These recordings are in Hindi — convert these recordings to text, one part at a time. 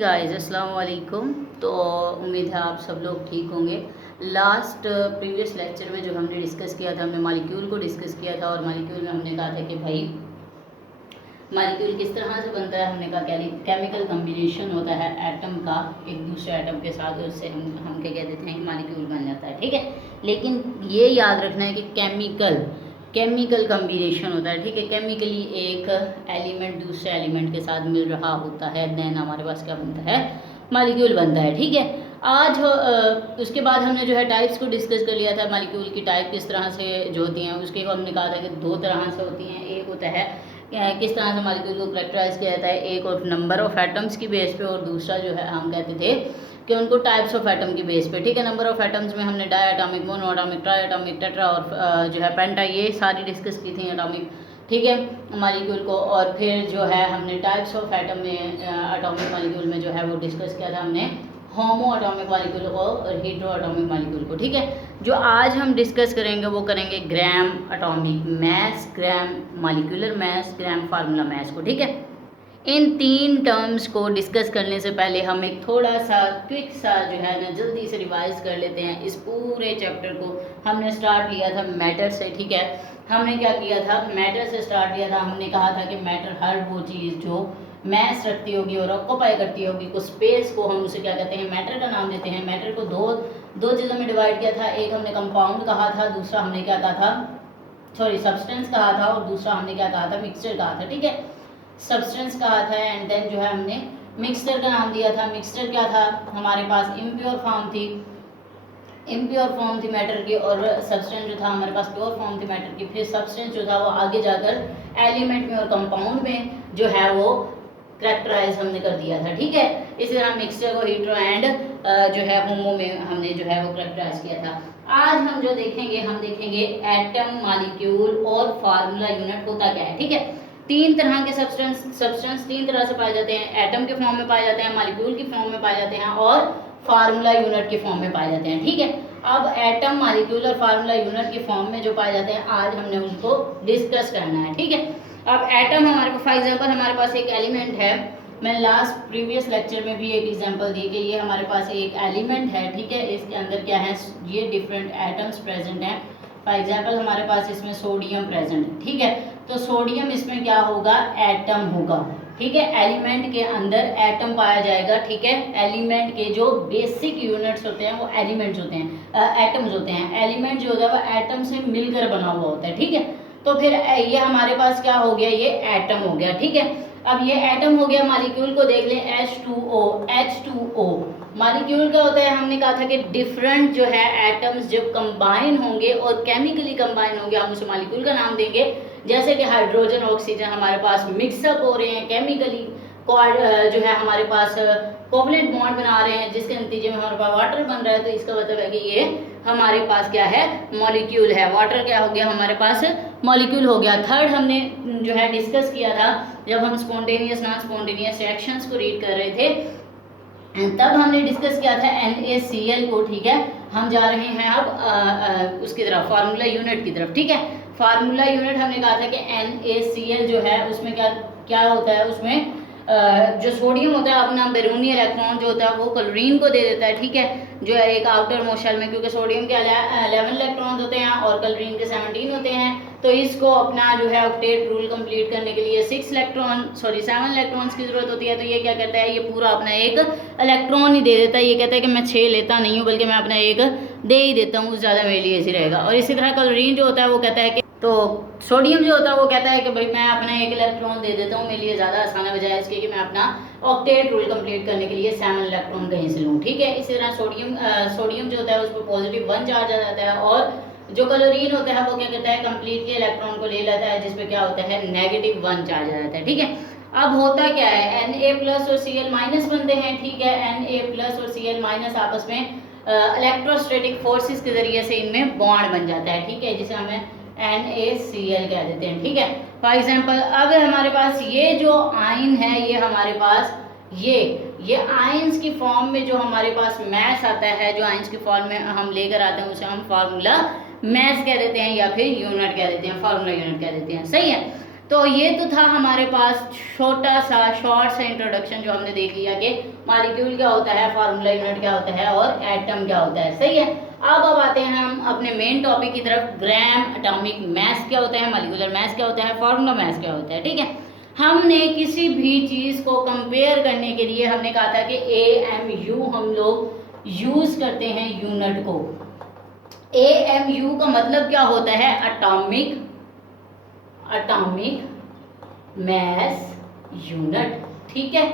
गाइस अस्सलाम वालेकुम। तो उम्मीद है आप सब लोग ठीक होंगे। लास्ट प्रीवियस लेक्चर में जो हमने डिस्कस किया था, हमने मॉलिक्यूल को डिस्कस किया था और मॉलिक्यूल में हमने कहा था कि भाई मॉलिक्यूल किस तरह से बनता है। हमने कहा केमिकल कम्बिनेशन होता है एटम का एक दूसरे एटम के साथ, उससे हम क्या कह देते हैं कि मॉलिक्यूल बन जाता है। ठीक है, लेकिन ये याद रखना है कि केमिकल कम्बिनेशन होता है। ठीक है, केमिकली एक एलिमेंट दूसरे एलिमेंट के साथ मिल रहा होता है, देन हमारे पास क्या बनता है, मॉलिक्यूल बनता है। ठीक है, आज उसके बाद हमने जो है टाइप्स को डिस्कस कर लिया था। मॉलिक्यूल की टाइप किस तरह से जो होती हैं, उसके हमने कहा था कि दो तरह से होती हैं। एक होता है किस तरह से मॉलिक्यूल को करेक्टराइज किया जाता है, एक और नंबर ऑफ एटम्स की बेस पे, और दूसरा जो है हम कहते थे कि उनको टाइप्स ऑफ एटम की बेस पे। ठीक है, नंबर ऑफ एटम्स में हमने डायटॉमिक, मोनोएटॉमिक, ट्राइएटॉमिक, टेट्रा और जो है पेंटा, ये सारी डिस्कस की थी एटॉमिक। ठीक है, मॉलिक्यूल को। और फिर जो है हमने टाइप्स ऑफ एटम में एटॉमिक मॉलिक्यूल में जो है वो डिस्कस किया था हमने होमो एटॉमिक मॉलिक्यूल को और हीट्रो एटॉमिक मॉलिक्यूल को। ठीक है, जो आज हम डिस्कस करेंगे वो करेंगे gram atomic mass, gram molecular mass, gram formula mass को। ठीक है, इन तीन टर्म्स को डिस्कस करने से पहले हम एक थोड़ा सा क्विक सा जो है ना जल्दी से रिवाइज कर लेते हैं। इस पूरे चैप्टर को हमने स्टार्ट लिया था मैटर से। ठीक है, हमने क्या किया था, मैटर से स्टार्ट किया था। हमने कहा था कि मैटर हर वो चीज़ जो मैस रखती होगी और ऑक्यूपाई करती होगी को, स्पेस को, हम उसे क्या कहते हैं, मैटर का नाम देते हैं। मैटर को दो चीज़ों में डिवाइड किया था। एक हमने कंपाउंड कहा था, दूसरा हमने क्या कहा था, सब्सटेंस कहा था, और दूसरा हमने क्या कहा था, मिक्सचर कहा था। ठीक है, सब्सटेंस कहा था एंड देन जो है हमने मिक्सचर का नाम दिया था। मिक्सचर क्या था, हमारे पास इम्प्योर फॉर्म थी मैटर की, और सब्सटेंस जो था हमारे पास प्योर फॉर्म थी मैटर की। फिर सब्सटेंस जो था वो आगे जाकर एलिमेंट में और कंपाउंड में जो है वो करेक्टराइज हमने कर दिया था। ठीक है, इसी तरह मिक्सचर को हीट्रो एंड जो है होमो में हमने जो है वो करेक्टराइज किया था। आज हम जो देखेंगे, हम देखेंगे एटम, मॉलिक्यूल और फार्मूला यूनिट होता क्या है। ठीक है, तीन तरह के सब्सटेंस तीन तरह से पाए जाते हैं। एटम के फॉर्म में पाए जाते हैं, मॉलिक्यूल की फॉर्म में पाए जाते हैं और फार्मूला यूनिट के फॉर्म में पाए जाते हैं। ठीक है, अब एटम, मॉलिक्यूल और फार्मूला यूनिट के फॉर्म में जो पाए जाते हैं आज हमने उसको डिस्कस करना है। ठीक है, अब एटम हमारे पास, फॉर एग्जांपल हमारे पास एक एलिमेंट है। मैं लास्ट प्रीवियस लेक्चर में भी एक एग्जांपल दी कि ये हमारे पास एक एलिमेंट है। ठीक है, इसके अंदर क्या है, ये डिफरेंट एटम्स प्रेजेंट हैं। फॉर एग्जांपल हमारे पास इसमें सोडियम प्रेजेंट है। ठीक है, तो सोडियम इसमें क्या होगा, एटम होगा। ठीक है, एलिमेंट के अंदर एटम पाया जाएगा। ठीक है, एलिमेंट के जो बेसिक यूनिट्स होते हैं वो एलिमेंट्स होते हैं, एटम्स होते हैं। एलिमेंट जो होता है वो एटम से मिलकर बना हुआ होता है। ठीक है, तो फिर ये हमारे पास क्या हो गया, ये एटम हो गया। ठीक है, अब ये एटम हो गया। मॉलिक्यूल को देख लें, H2O। मॉलिक्यूल क्या होता है, हमने कहा था कि डिफरेंट जो है एटम्स जब कंबाइन होंगे और केमिकली कंबाइन होंगे हम उसे मॉलिक्यूल का नाम देंगे। जैसे कि हाइड्रोजन, ऑक्सीजन हमारे पास मिक्सअप हो रहे हैं केमिकली, जो है हमारे पास कोवलेंट बॉन्ड बना रहे हैं, जिसके नतीजे में हमारे पास वाटर बन रहा है। तो इसका मतलब है कि ये हमारे पास क्या है, मॉलिक्यूल है। वाटर क्या हो गया, हमारे पास मॉलिक्यूल हो गया। थर्ड हमने जो है डिस्कस किया था जब हम स्पॉन्टेनियस नॉन स्पॉन्टेनियस रिएक्शंस को रीड कर रहे थे, तब हमने डिस्कस किया था NaCl को। ठीक है, हम जा रहे हैं अब उसकी तरफ, फार्मूला यूनिट की तरफ। ठीक है, फार्मूला यूनिट हमने कहा था कि NaCl जो है उसमें क्या क्या होता है, उसमें जो सोडियम होता है अपना बैरूनी इलेक्ट्रॉन जो होता है वो क्लोरीन को दे देता है। ठीक है, जो है एक आउटर मोस्ट शेल में, क्योंकि सोडियम के 11 इलेक्ट्रॉन होते हैं और क्लोरीन के 17 होते हैं, तो इसको अपना जो है ऑक्टेट रूल कंप्लीट करने के लिए 7 इलेक्ट्रॉन्स की जरूरत होती है। तो ये क्या करता है, ये पूरा अपना एक इलेक्ट्रॉन ही दे देता है। ये कहता है कि मैं 6 लेता नहीं हूँ, बल्कि मैं अपना एक दे ही देता हूँ, ज़्यादा मेरे लिए ऐसे रहेगा। और इसी तरह क्लोरीन जो होता है वो कहता है कि, तो सोडियम जो होता है वो कहता है कि भाई मैं अपना एक इलेक्ट्रॉन दे देता हूँ, मेरे लिए ज़्यादा आसान है, बजाय इसके कि मैं अपना ऑक्टेट रूल कंप्लीट करने के लिए 7 इलेक्ट्रॉन कहीं से लूँ। ठीक है, इसी तरह सोडियम जो होता है उस पर पॉजिटिव 1 चार्ज आ जाता है, और जो क्लोरीन होता है वो क्या करता है, कंप्लीटली इलेक्ट्रॉन को ले लेता है, जिसपे क्या होता है, नेगेटिव 1 चार्ज आ जाता है। ठीक है, अब होता क्या है, Na+ और Cl- बनते हैं। ठीक है, Na+ और Cl- आपस में इलेक्ट्रोस्टैटिक फोर्सेस के जरिए से इनमें बॉन्ड बन जाता है। ठीक है, जिसे हमें NaCl कह देते हैं। ठीक है, फॉर एग्जांपल अब हमारे पास ये जो आयन है, ये हमारे पास ये आयंस की फॉर्म में जो हमारे पास मैस आता है, जो आयंस की फॉर्म में हम लेकर आते हैं उसे हम फार्मूला मैस कह देते हैं, या फिर यूनिट कह देते हैं, फार्मूला यूनिट कह देते हैं। सही है, तो ये तो था हमारे पास छोटा सा शॉर्ट सा इंट्रोडक्शन जो हमने देख लिया कि मॉलिक्यूल क्या होता है, फार्मूला यूनिट क्या होता है और एटम क्या होता है। सही है। अब आते हैं हम अपने मेन टॉपिक की तरफ। ग्राम एटॉमिक मास क्या होता है, मॉलिक्यूलर मास क्या होता है, फार्मूला मास क्या होता है। ठीक है, हमने किसी भी चीज़ को कंपेयर करने के लिए हमने कहा था कि AMU हम लोग यूज करते हैं यूनिट को। AMU का मतलब क्या होता है, एटॉमिक मास यूनिट। ठीक है,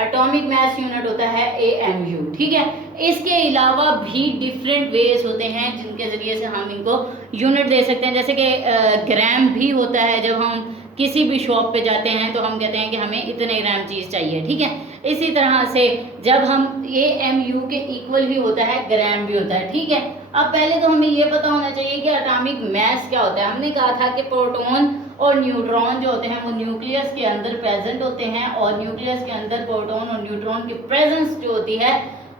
एटॉमिक मास यूनिट होता है AMU। ठीक है, इसके अलावा भी डिफरेंट वेज होते हैं जिनके ज़रिए से हम इनको यूनिट दे सकते हैं। जैसे कि ग्राम भी होता है, जब हम किसी भी शॉप पे जाते हैं तो हम कहते हैं कि हमें इतने ग्राम चीज़ चाहिए। ठीक है, इसी तरह से जब हम AMU के इक्वल भी होता है, ग्राम भी होता है। ठीक है, अब पहले तो हमें ये पता होना चाहिए कि एटॉमिक मास क्या होता है। हमने कहा था कि प्रोटॉन और न्यूट्रॉन जो होते हैं वो न्यूक्लियस के अंदर प्रेजेंट होते हैं, और न्यूक्लियस के अंदर प्रोटॉन और न्यूट्रॉन की प्रेजेंस जो होती है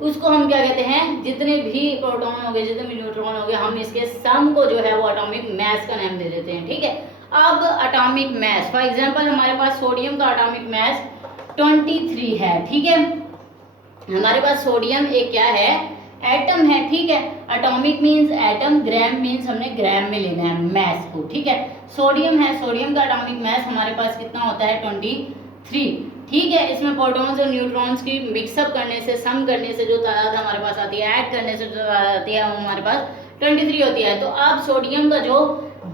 उसको हम क्या कहते हैं, जितने भी प्रोटॉन हो गए, जितने भी न्यूट्रॉन हो गए, हम इसके सम को जो है वो एटॉमिक मास का नाम दे देते हैं। ठीक है, अब एटॉमिक मास, फॉर एग्जांपल हमारे पास सोडियम का एटॉमिक मास 23 है। ठीक है, हमारे पास सोडियम एक क्या है, एटम है। ठीक है, एटॉमिक मींस एटम, ग्राम मींस हमने ग्राम में लेना है मास को। ठीक है, सोडियम है, सोडियम का एटॉमिक मास हमारे पास कितना होता है, 23। ठीक है, इसमें प्रोटॉन्स और न्यूट्रॉन्स की मिक्सअप करने से, सम करने से जो तादाद हमारे पास आती है, ऐड करने से जो तादाद आती है वो हमारे पास 23 होती है। तो अब सोडियम का जो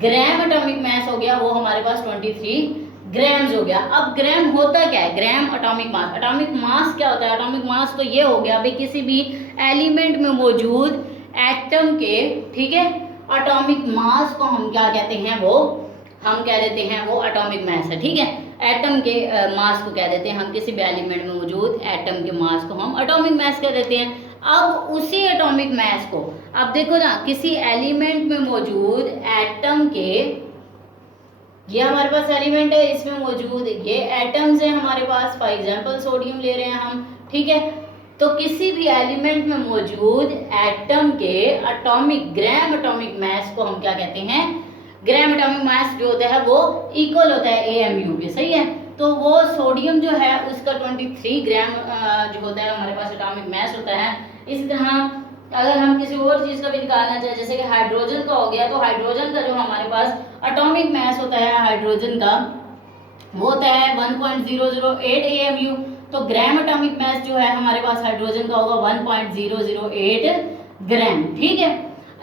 ग्राम एटॉमिक मास हो गया वो हमारे पास 23 ग्राम्स हो गया। अब ग्राम होता क्या है, ग्राम एटॉमिक मास। एटॉमिक मास क्या होता है, एटॉमिक मास तो ये हो गया भाई किसी भी एलिमेंट में मौजूद एटम के, ठीक है, एटॉमिक मास को हम क्या कहते हैं, वो हम कह देते हैं वो एटॉमिक मास है। ठीक है, एटम के मास को कह देते हैं हम, किसी भी एलिमेंट में मौजूद एटम के मास को हम एटॉमिक मास कह देते हैं। अब उसी एटॉमिक मास को, अब देखो ना, किसी एलिमेंट में मौजूद एटम के, ये हमारे पास एलिमेंट है, इसमें मौजूद ये एटम्स है हमारे पास, फॉर एग्जांपल सोडियम ले रहे हैं हम। ठीक है, तो किसी भी एलिमेंट में मौजूद एटम के एटॉमिक ग्राम एटॉमिक मास को हम क्या कहते हैं, ग्राम एटॉमिक मास जो होता है वो इक्वल होता है AMU के। सही है, तो वो सोडियम जो है उसका 23 ग्राम जो होता है हमारे पास एटॉमिक मास होता है। इसी तरह अगर हम किसी और चीज़ का भी निकालना चाहें, जैसे कि हाइड्रोजन का हो गया, तो हाइड्रोजन का जो हमारे पास एटॉमिक मास होता है हाइड्रोजन का, वो होता है 1.008 AMU। तो ग्राम एटॉमिक मास जो है हमारे पास हाइड्रोजन का होगा 1.008 ग्राम। ठीक है,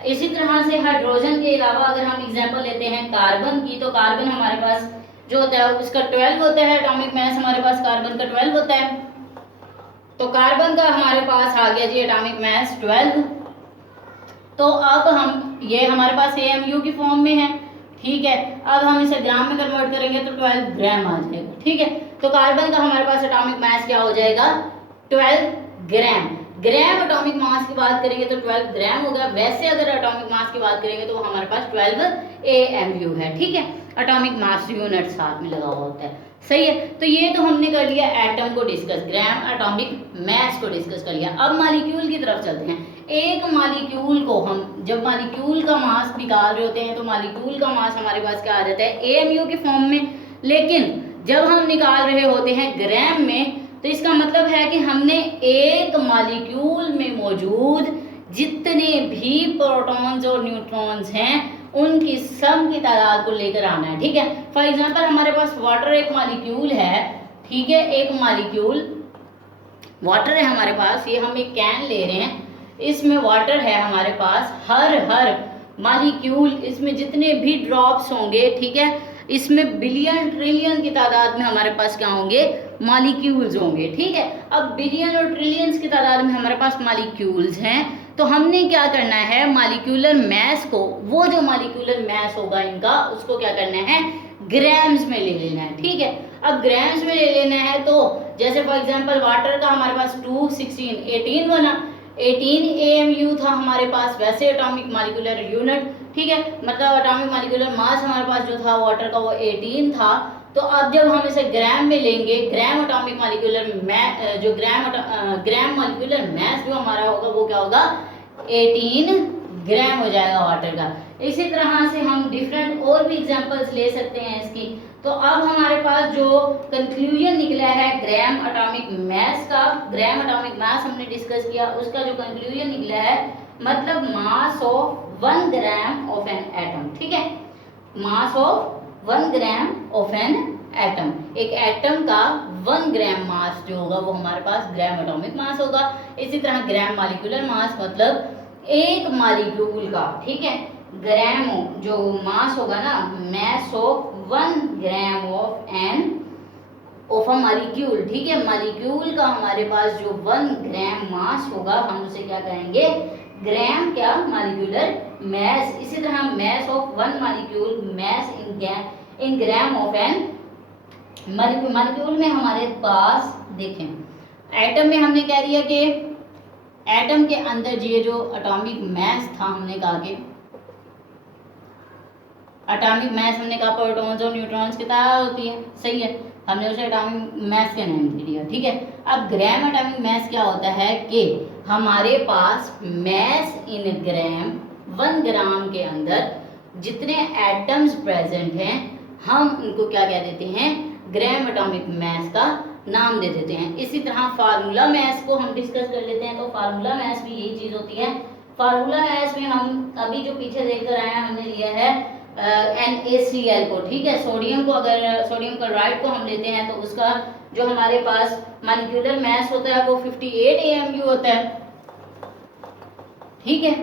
इसी तरह से हाइड्रोजन के अलावा अगर हम एग्जांपल लेते हैं कार्बन की, तो कार्बन हमारे पास जो होता है उसका 12 होता है एटॉमिक मास, हमारे पास कार्बन का 12 होता है। तो कार्बन का हमारे पास आ गया जी एटॉमिक मास 12। तो अब हम, ये हमारे पास AMU की फॉर्म में है। ठीक है, अब हम इसे ग्राम में कन्वर्ट करेंगे तो 12 ग्राम आ जाएगा। ठीक है, तो कार्बन का हमारे पास एटॉमिक मास क्या हो जाएगा, 12 ग्राम। ग्राम एटॉमिक मास की बात करेंगे तो 12 ग्राम होगा। वैसे अगर एटॉमिक मास की बात करेंगे तो हमारे पास 12 AMU है। ठीक है, एटॉमिक मास यूनिट साथ में लगा हुआ होता है। सही है, तो ये तो हमने कर लिया एटम को डिस्कस, ग्राम एटॉमिक मास को डिस्कस कर लिया। अब मॉलिक्यूल की तरफ चलते हैं। एक मॉलिक्यूल को हम जब मॉलिक्यूल का मास निकाल रहे होते हैं तो मॉलिक्यूल का मास हमारे पास क्या आ जाता है, AMU की फॉर्म में। लेकिन जब हम निकाल रहे होते हैं ग्राम में, तो इसका मतलब है कि हमने एक मॉलिक्यूल में मौजूद जितने भी प्रोटॉन्स और न्यूट्रॉन्स हैं उनकी सम की तादाद को लेकर आना है। ठीक है, फॉर एग्जांपल हमारे पास वाटर एक मॉलिक्यूल है। ठीक है, एक मॉलिक्यूल वाटर है हमारे पास, ये हम एक कैन ले रहे हैं, इसमें वाटर है हमारे पास। हर मॉलिक्यूल, इसमें जितने भी ड्रॉप्स होंगे, ठीक है, इसमें बिलियन ट्रिलियन की तादाद में हमारे पास क्या होंगे, मॉलिक्यूल्स होंगे। ठीक है, अब बिलियन और ट्रिलियंस की तादाद में हमारे पास मॉलिक्यूल्स हैं, तो हमने क्या करना है, मॉलिक्यूलर मास को, वो जो मॉलिक्यूलर मास होगा इनका, उसको क्या करना है, ग्राम्स में ले लेना है। ठीक है, अब ग्राम्स में ले लेना है, तो जैसे फॉर एग्जांपल वाटर का हमारे पास 2, 16, 18 बना, 18 AMU था हमारे पास, वैसे एटॉमिक मॉलिक्यूलर यूनिट। ठीक है, मतलब एटॉमिक मॉलिक्यूलर मास हमारे पास जो था वाटर का वो 18 था। तो अब जब हम इसे ग्राम में लेंगे, ग्राम एटॉमिक मॉलिक्यूलर ग्राम मॉलिक्यूलर मास जो हमारा होगा वो क्या होगा, 18 ग्राम हो जाएगा वाटर का। इसी तरह से हम डिफरेंट और भी एग्जांपल्स ले सकते हैं इसकी। तो अब हमारे पास जो कंक्लूजन निकला है ग्राम एटॉमिक मास का, ग्राम एटॉमिक मास हमने डिस्कस किया, उसका जो कंक्लूजन निकला है मतलब मास of 1 gram of an atom, ठीक है, मास of 1 gram of an atom. एक एटम का 1 ग्राम मास जो होगा वो हमारे पास ग्राम एटॉमिक मास होगा। इसी तरह ग्राम मॉलिक्यूलर मास मतलब एक मॉलिक्यूल का, ठीक है, ग्राम जो मास होगा ना, mass of 1 gram of an of a molecule, ठीक है, मॉलिक्यूल का हमारे पास जो 1 ग्राम मास होगा हम उसे क्या कहेंगे, ग्राम क्या, मॉलिक्यूलर मास। इसी तरह mass of 1 molecule mass in gram of an molecule में हमारे पास देखें एटम में हमने कह दिया कि एटम के अंदर ये जो एटॉमिक मास था हमने कहा कि एटॉमिक मास हमने कहा प्रोटॉन्स और न्यूट्रॉन्स की तरह होती है, सही है, हमने उसे एटॉमिक मास का नाम दे दिया, ठीक है। अब ग्राम एटॉमिक मास क्या होता है कि हमारे पास मास इन ग्राम 1 ग्राम के अंदर जितने एटम्स प्रेजेंट हैं हम उनको क्या कह देते हैं, ग्राम एटॉमिक मास का नाम दे देते हैं। इसी तरह फार्मूला मास को हम डिस्कस कर लेते हैं। तो फार्मूला मास भी यही चीज़ होती है। फार्मूला मास में हम अभी जो पीछे देखकर आए हैं हमने लिया है NaCl को, ठीक है, सोडियम को, अगर सोडियम क्लोराइड को हम लेते हैं तो उसका जो हमारे पास मॉलिक्यूलर मास होता है वो 58 AMU होता है, ठीक है,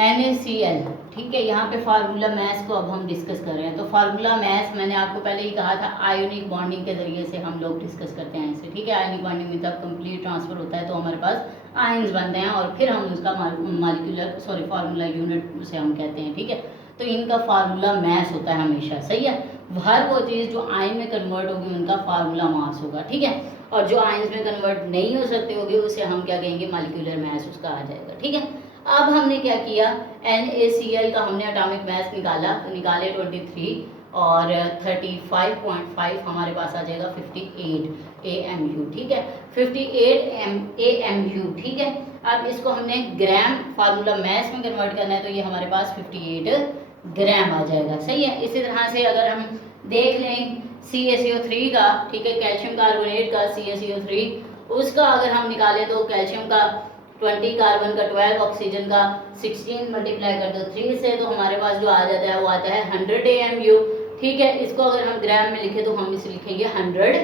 NaCl, ठीक है। यहाँ पे फार्मूला मास को अब हम डिस्कस कर रहे हैं। तो फार्मूला मास मैंने आपको पहले ही कहा था आयोनिक बॉन्डिंग के जरिए से हम लोग डिस्कस करते हैं इसे, ठीक है। आयोनिक बॉन्डिंग में जब कंप्लीट ट्रांसफर होता है तो हमारे पास आयंस बनते हैं और फिर हम उसका मॉलिक्यूलर फार्मूला यूनिट उसे हम कहते हैं, ठीक है। तो इनका फार्मूला मास होता है हमेशा, सही है। हर वो चीज़ जो आयन में कन्वर्ट होगी उनका फार्मूला मास होगा, ठीक है, और जो आयंस में कन्वर्ट नहीं हो सकते होगी उसे हम क्या कहेंगे, मॉलिक्यूलर मास उसका आ जाएगा, ठीक है। अब हमने क्या किया, NaCl का हमने एटॉमिक मास निकाला, तो निकाले 23 और 35.5 हमारे पास आ जाएगा 58 AMU, ठीक है, 58 AMU, ठीक है। अब इसको हमने ग्राम फार्मूला मास में कन्वर्ट करना है तो ये हमारे पास 58 ग्राम आ जाएगा, सही है। इसी तरह से अगर हम देख लें CaCO3 का, ठीक है, कैल्शियम कार्बोनेट का CaCO3, उसका अगर हम निकालें तो कैल्शियम का 20, कार्बन का 12, ऑक्सीजन का 16 मल्टीप्लाई कर दो 3 से तो हमारे पास जो आ जाता है वो आता है 100 AMU, ठीक है। इसको अगर हम ग्राम में लिखें तो हम इसे लिखेंगे 100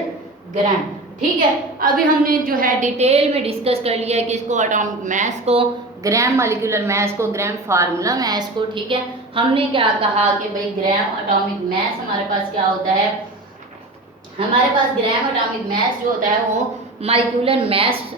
ग्राम, ठीक है। अभी हमने जो है डिटेल में डिस्कस कर लिया है कि इसको एटॉमिक मास को, ग्राम मॉलिक्यूलर मास को, ग्राम फार्मूला मास को, ठीक है। हमने क्या कहा कि भाई ग्राम एटॉमिक मास हमारे पास क्या होता है, हमारे पास ग्राम एटॉमिक मास जो होता है वो मॉलिक्यूलर मास,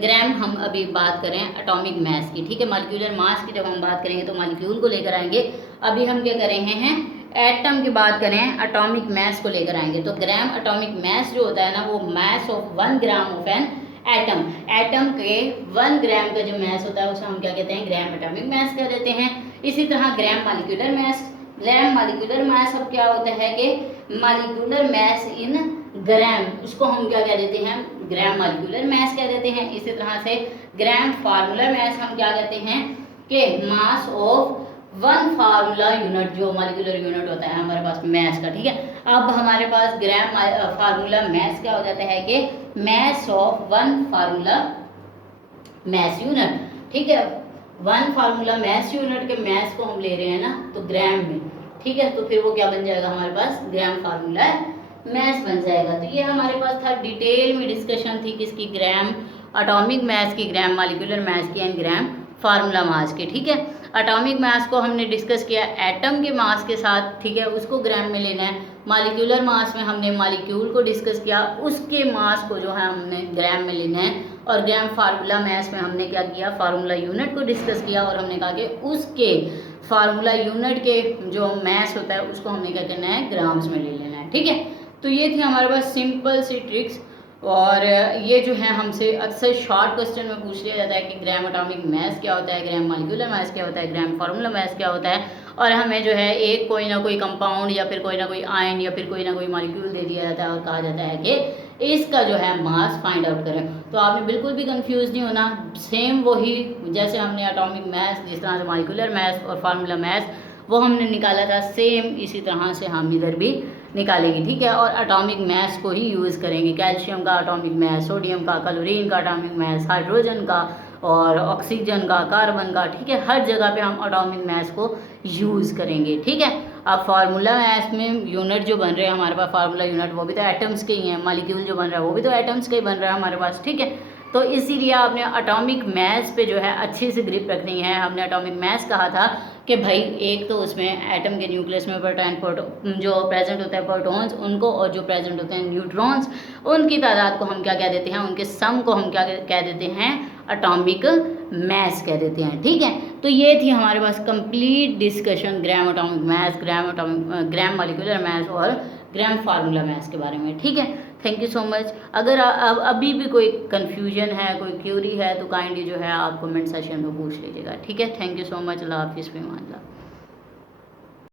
ग्राम हम अभी बात करें एटॉमिक मास की, ठीक है। मॉलिक्यूलर मास की जब हम बात करेंगे तो मॉलिक्यूल को लेकर आएंगे। अभी हम क्या कर रहे हैं, एटम की बात करें, एटॉमिक मास को लेकर आएंगे। तो ग्राम एटॉमिक मास जो होता है ना वो मास of 1 gram of an atom, atom के 1 ग्राम का जो मास होता है उसे हम क्या कहते हैं, ग्राम एटॉमिक मास कह देते हैं। इसी तरह ग्राम मॉलिक्यूलर मास, ग्राम मॉलिक्यूलर मास अब क्या होता है कि मॉलिक्यूलर मास इन ग्राम, उसको हम क्या कह देते हैं, ग्राम मॉलिक्यूलर मास कह देते हैं। इसी तरह से ग्राम फार्मूला मास हम क्या कहते हैं कि मास ऑफ 1 फार्मूला यूनिट, जो मॉलिक्यूलर यूनिट होता है हमारे पास मास का, ठीक है। अब हमारे पास ग्राम फार्मूला मास क्या हो जाता है कि मास ऑफ 1 फार्मूला मास यूनिट, ठीक है। 1 फार्मूला मास यूनिट के मास को हम ले रहे हैं ना तो ग्राम में, ठीक है, तो फिर वो क्या बन जाएगा हमारे पास, ग्राम फार्मूला मास बन जाएगा। तो ये हमारे पास था, डिटेल में डिस्कशन थी किसकी, ग्राम एटॉमिक मास की, ग्राम मॉलिक्यूलर मास की एंड ग्राम फार्मूला मास की, ठीक है। एटॉमिक मास को हमने डिस्कस किया एटम के मास के साथ, ठीक है, उसको ग्राम में लेना है। मॉलिक्यूलर मास में हमने मॉलिक्यूल को डिस्कस किया, उसके मास को जो है हमने ग्राम में लेना है। और ग्राम फार्मूला मास में हमने क्या किया, फार्मूला यूनिट को डिस्कस किया और हमने कहा कि उसके फार्मूला यूनिट के जो मास होता है उसको हमने क्या करना है, ग्राम्स में ले लेना है, ठीक है। तो ये थी हमारे पास सिंपल सी ट्रिक्स, और ये जो है हमसे अक्सर शॉर्ट क्वेश्चन में पूछ लिया जाता है कि ग्राम एटॉमिक मास क्या होता है, ग्राम मॉलिक्यूलर मास क्या होता है, ग्राम फार्मूला मास क्या होता है, और हमें जो है एक कोई ना कोई कंपाउंड या फिर कोई ना कोई आयन या फिर कोई ना कोई मॉलिक्यूल दे दिया जाता है और कहा जाता है कि इसका जो है मास फाइंड आउट करें। तो आपने बिल्कुल भी कंफ्यूज नहीं होना, सेम वही जैसे हमने एटॉमिक मास, जिस तरह से मॉलिक्यूलर मास और फार्मूला मास वो हमने निकाला था, सेम इसी तरह से हम इधर भी निकालेंगे, ठीक है। और एटॉमिक मास को ही यूज़ करेंगे, कैल्शियम का एटॉमिक मास, सोडियम का, क्लोरीन का एटॉमिक मास, हाइड्रोजन का और ऑक्सीजन का, कार्बन का, ठीक है। हर जगह पे हम एटॉमिक मास को यूज़ करेंगे, ठीक है। अब फार्मूला मास में यूनिट जो बन रहे हैं हमारे पास, फार्मूला यूनिट वो भी तो एटम्स के ही हैं, मॉलिक्यूल जो बन रहा है वो भी तो एटम्स का ही बन रहा है हमारे पास, ठीक है। तो इसीलिए आपने एटॉमिक मास पे जो है अच्छे से ग्रिप रखनी है। हमने एटॉमिक मास कहा था कि भाई एक तो उसमें एटम के न्यूक्लियस में प्रोटॉन जो प्रेजेंट होता है प्रोटॉन्स उनको, और जो प्रेजेंट होते हैं न्यूट्रॉन्स उनकी तादाद को हम क्या कह देते हैं, उनके सम को हम क्या कह देते हैं, एटॉमिक मास कह देते हैं, ठीक है। तो ये थी हमारे पास complete discussion gram atomic mass, gram molecular mass और ग्राम फार्मूला मास के बारे में, ठीक है। Thank you so much. अगर अभी भी कोई कन्फ्यूजन है, कोई क्यूरी है तो काइंडली जो है आप कमेंट सेशन में पूछ लीजिएगा, ठीक है। Thank you so much. अल्लाह हाफिज़, फ़ी अमान अल्लाह।